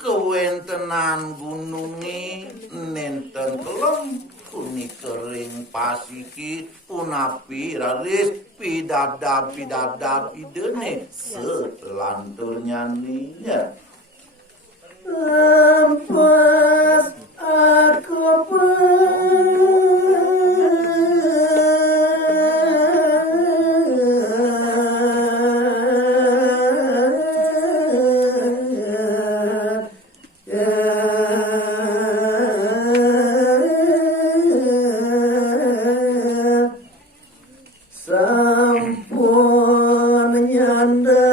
Kewentenan gunungi nenten kelem kuni kering pasiki punapi raris pidabdab idene selantur nyanyinya Lepas aku sampun nyanda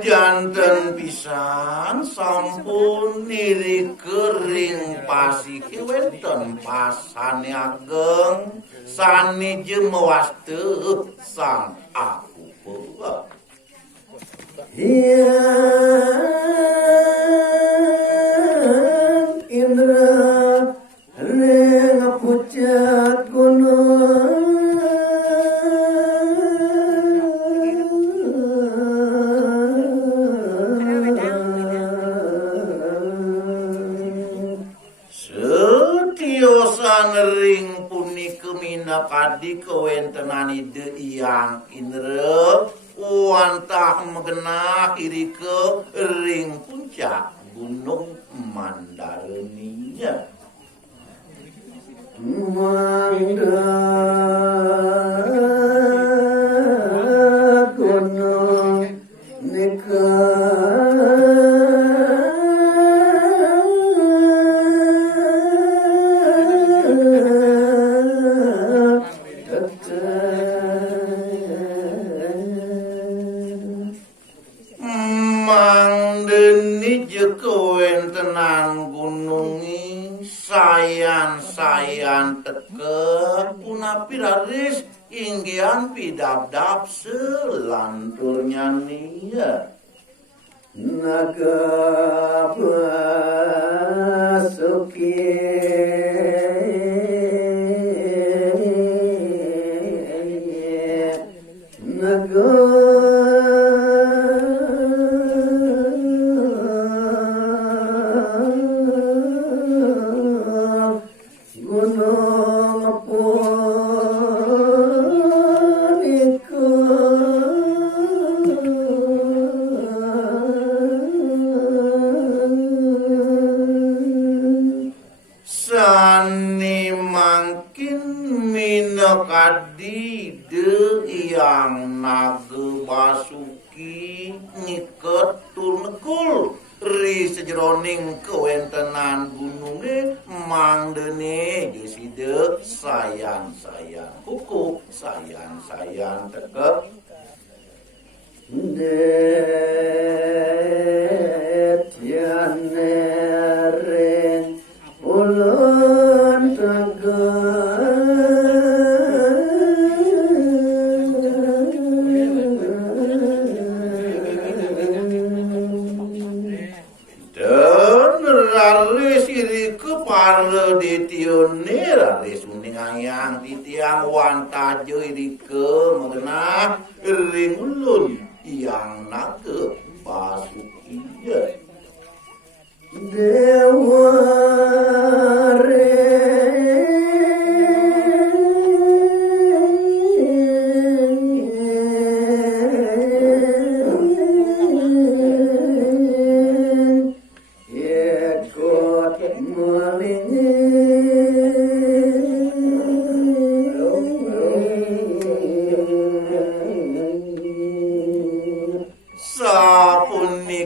janten pisan sampun niri kering pasiki wenten pasane ageng sani jemewaste sang aku pewa Indra ring pucat gunung setiosan ring punika mina kadi kewentenan ide iyang indra wantah megenah irike ring puncak gunung Mandareninya Mangga gunung mangdeni je kewentenan gunungi sayan teke punapi raris inggian pidabdab selantur nyanyinya naga basuki gunung sani mangkin mina kadi de yang naga basuki ngiket turnekul ri sejroning kewentenan gununge mangdene geside sayan kuku sayan tekep Detiane ring ulun dan raris iri kepala ditione raris uning ayang titiang wantajo iri ke mengenah ring ulun yang naga basukinya Dewa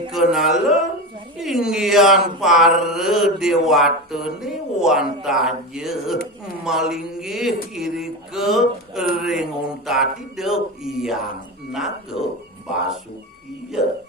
kenal inggian para dewata ni wantaje malinggi kiri ke ringun tadi de yang naga basuki ya.